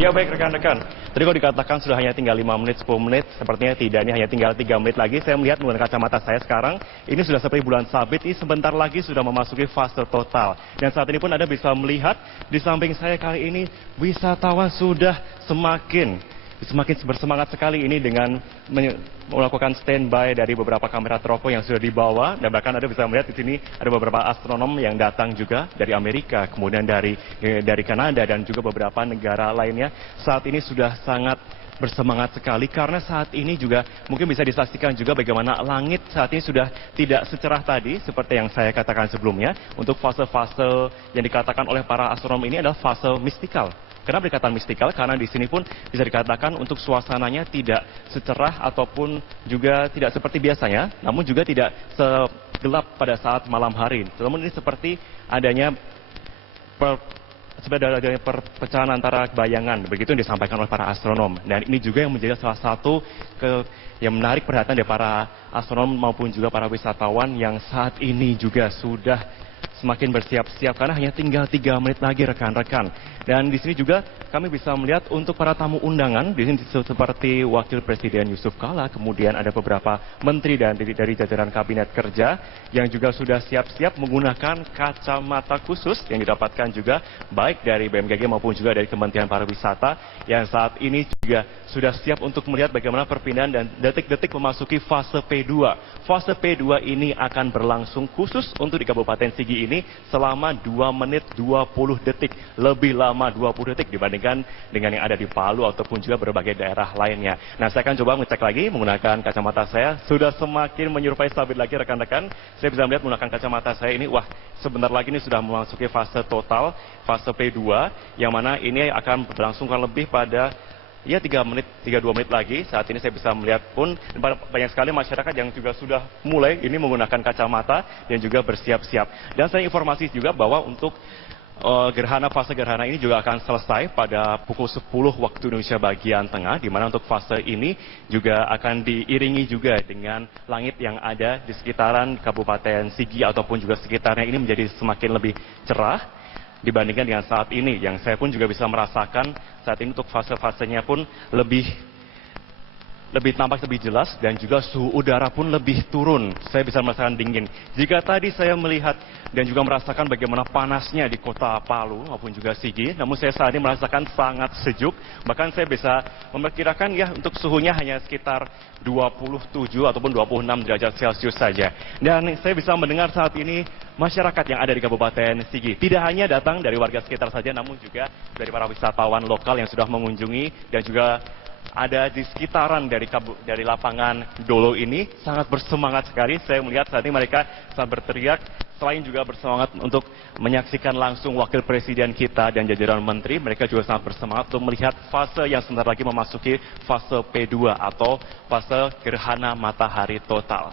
Ya baik rekan-rekan, tadi kalau dikatakan sudah hanya tinggal 5 menit, 10 menit, sepertinya tidak, ini hanya tinggal 3 menit lagi. Saya melihat menggunakan kacamata saya sekarang, ini sudah seperti bulan sabit, ini sebentar lagi sudah memasuki fase total. Dan saat ini pun Anda bisa melihat, di samping saya kali ini, wisatawan sudah semakin bersemangat sekali ini dengan melakukan standby dari beberapa kamera teropong yang sudah dibawa, dan bahkan Anda bisa melihat di sini ada beberapa astronom yang datang juga dari Amerika, kemudian dari Kanada dan juga beberapa negara lainnya. Saat ini sudah sangat bersemangat sekali karena saat ini juga mungkin bisa disaksikan juga bagaimana langit saat ini sudah tidak secerah tadi seperti yang saya katakan sebelumnya. Untuk fase-fase yang dikatakan oleh para astronom ini adalah fase mistikal. Kenapa dikatakan mistikal? Karena di sini pun bisa dikatakan untuk suasananya tidak secerah ataupun juga tidak seperti biasanya, namun juga tidak segelap pada saat malam hari. Namun ini seperti adanya perpecahan antara bayangan, begitu yang disampaikan oleh para astronom. Dan ini juga yang menjadi salah satu yang menarik perhatian dari para astronom maupun juga para wisatawan yang saat ini juga sudah semakin bersiap-siap karena hanya tinggal 3 menit lagi rekan-rekan. Dan di sini juga kami bisa melihat untuk para tamu undangan di sini seperti Wakil Presiden Yusuf Kala, kemudian ada beberapa menteri dan dari jajaran kabinet kerja yang juga sudah siap-siap menggunakan kacamata khusus yang didapatkan juga baik dari BMKG maupun juga dari Kementerian Pariwisata yang saat ini juga sudah siap untuk melihat bagaimana perpindahan dan detik-detik memasuki fase P2. Fase P2 ini akan berlangsung khusus untuk di Kabupaten Sigi ini selama 2 menit 20 detik, lebih lama 20 detik dibandingkan dengan yang ada di Palu ataupun juga berbagai daerah lainnya. Nah, saya akan coba ngecek lagi menggunakan kacamata saya. Sudah semakin menyerupai sabit lagi rekan-rekan. Saya bisa melihat menggunakan kacamata saya ini, wah, sebentar lagi ini sudah memasuki fase total, fase P2, yang mana ini akan berlangsung kurang lebih pada 3 menit, 32 menit lagi. Saat ini saya bisa melihat pun banyak sekali masyarakat yang juga sudah mulai ini menggunakan kacamata dan juga bersiap-siap. Dan saya informasi juga bahwa untuk fase gerhana ini juga akan selesai pada pukul 10 waktu Indonesia bagian tengah, di mana untuk fase ini juga akan diiringi juga dengan langit yang ada di sekitaran Kabupaten Sigi ataupun juga sekitarnya ini menjadi semakin lebih cerah dibandingkan dengan saat ini, yang saya pun juga bisa merasakan saat ini untuk fase-fasenya pun lebih tampak lebih jelas dan juga suhu udara pun lebih turun. Saya bisa merasakan dingin. Jika tadi saya melihat dan juga merasakan bagaimana panasnya di kota Palu maupun juga Sigi, namun saya saat ini merasakan sangat sejuk. Bahkan saya bisa memperkirakan ya untuk suhunya hanya sekitar 27 ataupun 26 derajat Celcius saja. Dan saya bisa mendengar saat ini masyarakat yang ada di Kabupaten Sigi tidak hanya datang dari warga sekitar saja, namun juga dari para wisatawan lokal yang sudah mengunjungi dan juga ada di sekitaran dari lapangan Dolo ini sangat bersemangat sekali. Saya melihat saat ini mereka sangat berteriak, selain juga bersemangat untuk menyaksikan langsung Wakil Presiden kita dan jajaran menteri, mereka juga sangat bersemangat untuk melihat fase yang sebentar lagi memasuki fase P2 atau fase gerhana matahari total.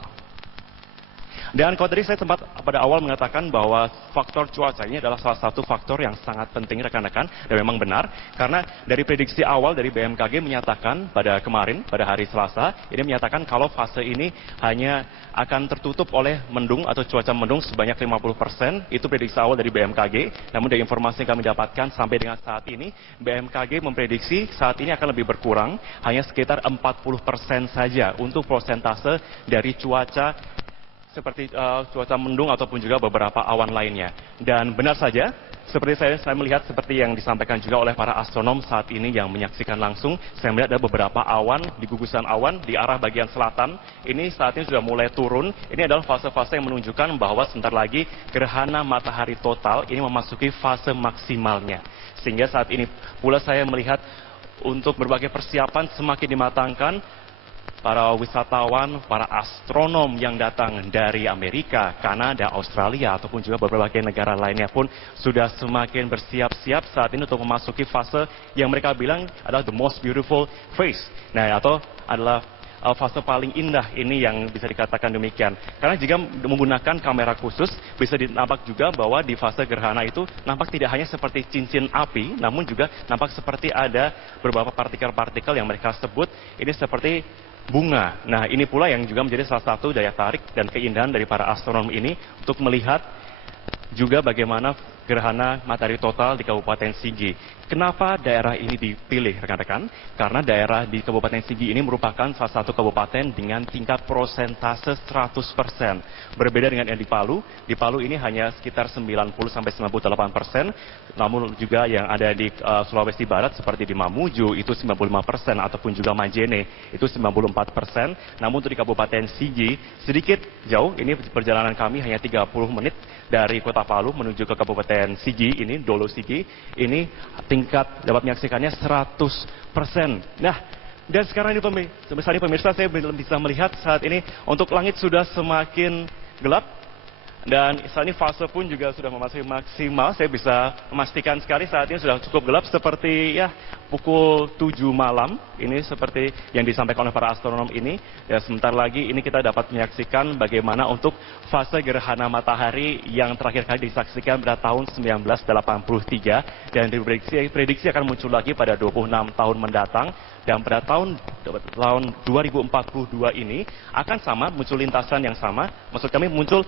Dan kalau tadi saya sempat pada awal mengatakan bahwa faktor cuaca ini adalah salah satu faktor yang sangat penting rekan-rekan, dan memang benar karena dari prediksi awal dari BMKG menyatakan pada kemarin, pada hari Selasa, ini menyatakan kalau fase ini hanya akan tertutup oleh mendung atau cuaca mendung sebanyak 50%, itu prediksi awal dari BMKG. Namun dari informasi yang kami dapatkan sampai dengan saat ini, BMKG memprediksi saat ini akan lebih berkurang, hanya sekitar 40% saja untuk persentase dari cuaca seperti cuaca mendung ataupun juga beberapa awan lainnya. Dan benar saja, seperti saya melihat seperti yang disampaikan juga oleh para astronom saat ini yang menyaksikan langsung, saya melihat ada beberapa awan di gugusan awan di arah bagian selatan. Ini saat ini sudah mulai turun. Ini adalah fase-fase yang menunjukkan bahwa sebentar lagi gerhana matahari total ini memasuki fase maksimalnya. Sehingga saat ini pula saya melihat untuk berbagai persiapan semakin dimatangkan. Para wisatawan, para astronom yang datang dari Amerika, Kanada, Australia, ataupun juga berbagai negara lainnya pun sudah semakin bersiap-siap saat ini untuk memasuki fase yang mereka bilang adalah the most beautiful phase. Nah, atau adalah fase paling indah ini yang bisa dikatakan demikian. Karena jika menggunakan kamera khusus, bisa nampak juga bahwa di fase gerhana itu nampak tidak hanya seperti cincin api, namun juga nampak seperti ada beberapa partikel-partikel yang mereka sebut ini seperti bunga. Nah, ini pula yang juga menjadi salah satu daya tarik dan keindahan dari para astronom ini untuk melihat juga bagaimana gerhana matahari total di Kabupaten Sigi. Kenapa daerah ini dipilih rekan-rekan? Karena daerah di Kabupaten Sigi ini merupakan salah satu kabupaten dengan tingkat prosentase 100%. Berbeda dengan yang di Palu. Di Palu ini hanya sekitar 90-98%. Namun juga yang ada di Sulawesi Barat seperti di Mamuju itu 95% ataupun juga Majene itu 94%. Namun untuk di Kabupaten Sigi sedikit jauh. Ini perjalanan kami hanya 30 menit dari Kota Palu menuju ke Kabupaten Sigi ini, Dolo Sigi. Ini tingkat dapat menyaksikannya 100%. Nah, dan sekarang ini pemirsa, saya belum bisa melihat saat ini untuk langit sudah semakin gelap. Dan saat ini fase pun juga sudah memasuki maksimal. Saya bisa memastikan sekali saat ini sudah cukup gelap seperti ya pukul 7 malam. Ini seperti yang disampaikan oleh para astronom ini. Dan sebentar lagi ini kita dapat menyaksikan bagaimana untuk fase gerhana matahari yang terakhir kali disaksikan pada tahun 1983. Dan diprediksi akan muncul lagi pada 26 tahun mendatang. Dan pada tahun 2042 ini akan sama, muncul lintasan yang sama. Maksud kami muncul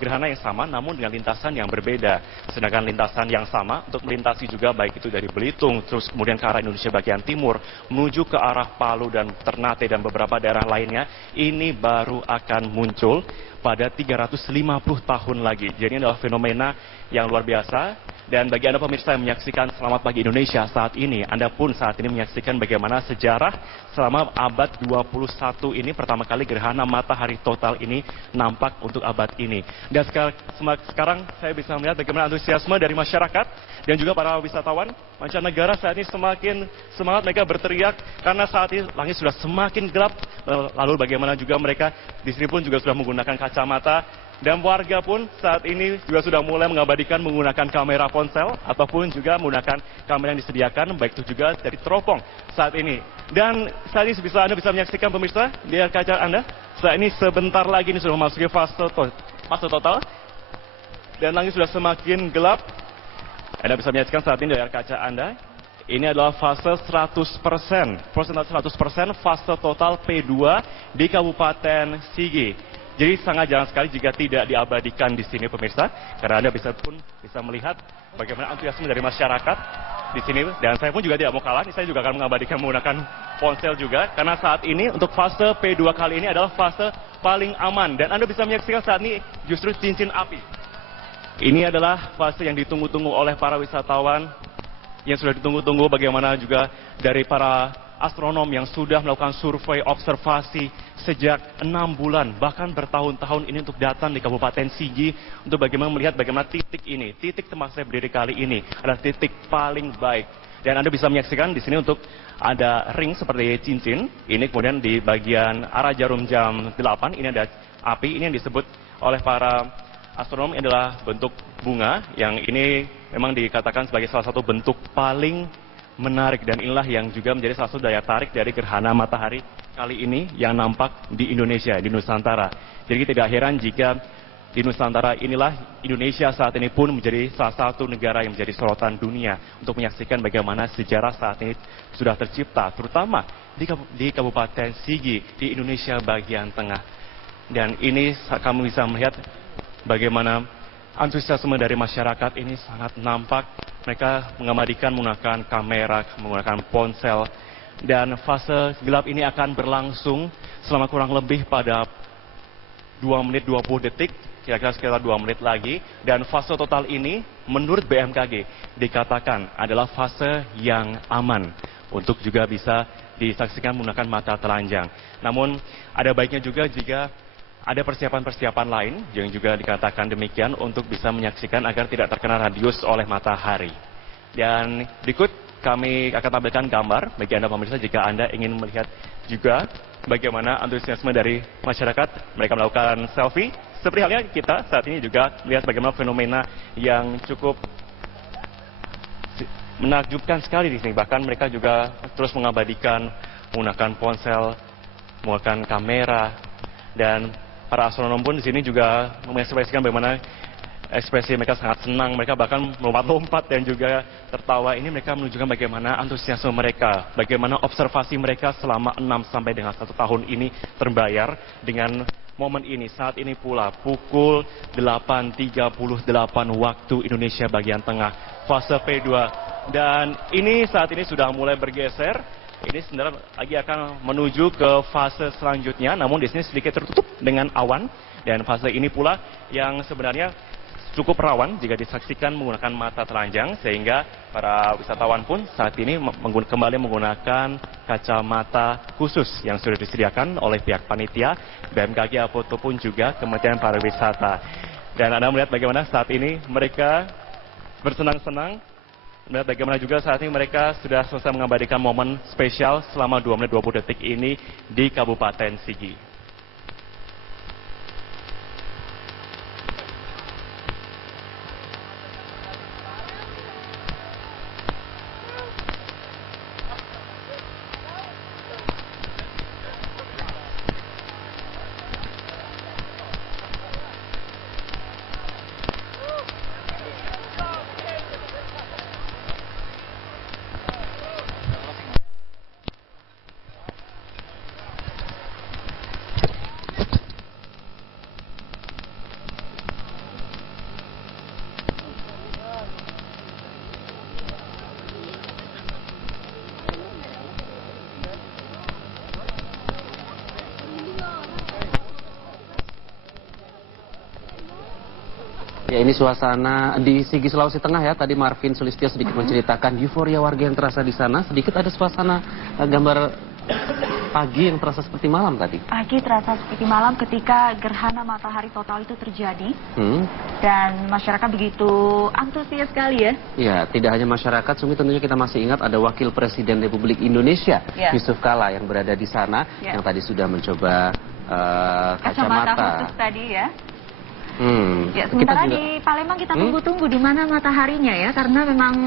gerhana yang sama namun dengan lintasan yang berbeda. Sedangkan lintasan yang sama untuk melintasi juga baik itu dari Belitung, terus kemudian ke arah Indonesia bagian timur, menuju ke arah Palu dan Ternate dan beberapa daerah lainnya, ini baru akan muncul pada 350 tahun lagi. Jadi ini adalah fenomena yang luar biasa. Dan bagi Anda pemirsa yang menyaksikan Selamat Pagi Indonesia saat ini, Anda pun saat ini menyaksikan bagaimana sejarah selama abad 21 ini pertama kali gerhana matahari total ini nampak untuk abad ini. Dan sekarang saya bisa melihat bagaimana antusiasme dari masyarakat dan juga para wisatawan mancanegara saat ini semakin semangat mereka berteriak karena saat ini langit sudah semakin gelap. Lalu bagaimana juga mereka di sini pun juga sudah menggunakan kacamata. Dan warga pun saat ini juga sudah mulai mengabadikan menggunakan kamera ponsel ataupun juga menggunakan kamera yang disediakan, baik itu juga dari teropong saat ini. Dan saat ini Anda bisa menyaksikan pemirsa di kaca Anda, saat ini sebentar lagi ini sudah memasuki fase total dan langit sudah semakin gelap. Anda bisa menyaksikan saat ini dari kaca Anda. Ini adalah fase 100%, persentase 100% fase total P2 di Kabupaten Sigi. Jadi sangat jarang sekali jika tidak diabadikan di sini pemirsa, karena Anda bisa melihat bagaimana antusiasme dari masyarakat di sini. Dan saya pun juga tidak mau kalah, saya juga akan mengabadikan menggunakan ponsel juga, karena saat ini untuk fase P2 kali ini adalah fase paling aman. Dan Anda bisa menyaksikan saat ini justru cincin api. Ini adalah fase yang ditunggu-tunggu oleh para wisatawan, yang sudah ditunggu-tunggu bagaimana juga dari para astronom yang sudah melakukan survei observasi sejak 6 bulan, bahkan bertahun-tahun ini untuk datang di Kabupaten Sigi untuk bagaimana melihat bagaimana titik ini, titik tempat saya berdiri kali ini adalah titik paling baik. Dan Anda bisa menyaksikan di sini untuk ada ring seperti cincin, ini kemudian di bagian arah jarum jam 8, ini ada api, ini yang disebut oleh para astronom adalah bentuk bunga, yang ini memang dikatakan sebagai salah satu bentuk paling menarik, dan inilah yang juga menjadi salah satu daya tarik dari gerhana matahari kali ini yang nampak di Indonesia, di Nusantara. Jadi tidak heran jika di Nusantara inilah Indonesia saat ini pun menjadi salah satu negara yang menjadi sorotan dunia untuk menyaksikan bagaimana sejarah saat ini sudah tercipta, terutama di Kabupaten Sigi, di Indonesia bagian tengah. Dan ini kami bisa melihat bagaimana antusiasme dari masyarakat ini sangat nampak. Mereka mengabadikan menggunakan kamera, menggunakan ponsel. Dan fase gelap ini akan berlangsung selama kurang lebih pada 2 menit 20 detik, kira-kira sekitar 2 menit lagi. Dan fase total ini menurut BMKG dikatakan adalah fase yang aman untuk juga bisa disaksikan menggunakan mata telanjang. Namun ada baiknya juga jika ada persiapan-persiapan lain yang juga dikatakan demikian untuk bisa menyaksikan agar tidak terkena radius oleh matahari. Dan berikut kami akan tampilkan gambar bagi Anda pemirsa jika Anda ingin melihat juga bagaimana antusiasme dari masyarakat. Mereka melakukan selfie. Seperti halnya kita saat ini juga melihat bagaimana fenomena yang cukup menakjubkan sekali di sini. Bahkan mereka juga terus mengabadikan menggunakan ponsel, menggunakan kamera, dan para astronom pun di sini juga mengekspresikan bagaimana ekspresi mereka sangat senang. Mereka bahkan melompat-lompat dan juga tertawa. Ini mereka menunjukkan bagaimana antusiasme mereka, bagaimana observasi mereka selama 6 sampai dengan 1 tahun ini terbayar dengan momen ini, saat ini pula pukul 8.38 waktu Indonesia bagian tengah, fase P2. Dan ini saat ini sudah mulai bergeser. Ini sebenarnya lagi akan menuju ke fase selanjutnya, namun di sini sedikit tertutup dengan awan. Dan fase ini pula yang sebenarnya cukup rawan jika disaksikan menggunakan mata telanjang, sehingga para wisatawan pun saat ini kembali menggunakan kacamata khusus yang sudah disediakan oleh pihak panitia, BMKG ataupun juga Kementerian Pariwisata. Dan Anda melihat bagaimana saat ini mereka bersenang-senang, melihat bagaimana juga saat ini mereka sudah selesai mengabadikan momen spesial selama 2 menit 20 detik ini di Kabupaten Sigi. Ya, ini suasana di Sigi, Sulawesi Tengah ya. Tadi Marvin Sulistyo sedikit menceritakan euforia warga yang terasa di sana. Sedikit ada suasana gambar pagi yang terasa seperti malam tadi. Pagi terasa seperti malam ketika gerhana matahari total itu terjadi. Dan masyarakat begitu antusias sekali ya. Ya, tidak hanya masyarakat, Sumi, tentunya kita masih ingat ada Wakil Presiden Republik Indonesia, Yusuf Kala, yang berada di sana, yang tadi sudah mencoba kacamata khusus tadi ya. Ya, sementara di Palembang kita tunggu-tunggu di mana mataharinya ya, karena memang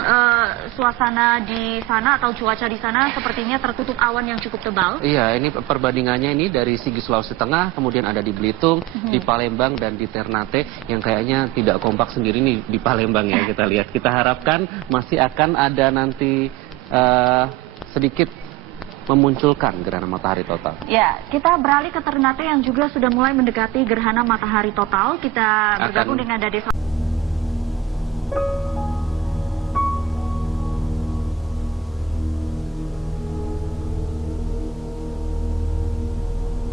suasana di sana atau cuaca di sana sepertinya tertutup awan yang cukup tebal. Iya, ini perbandingannya ini dari Sigi, Sulawesi Tengah, kemudian ada di Belitung, di Palembang dan di Ternate, yang kayaknya tidak kompak sendiri nih di Palembang ya. Kita lihat, kita harapkan masih akan ada nanti sedikit memunculkan gerhana matahari total. Ya, kita beralih ke Ternate yang juga sudah mulai mendekati gerhana matahari total. Kita bergabung dengan Dade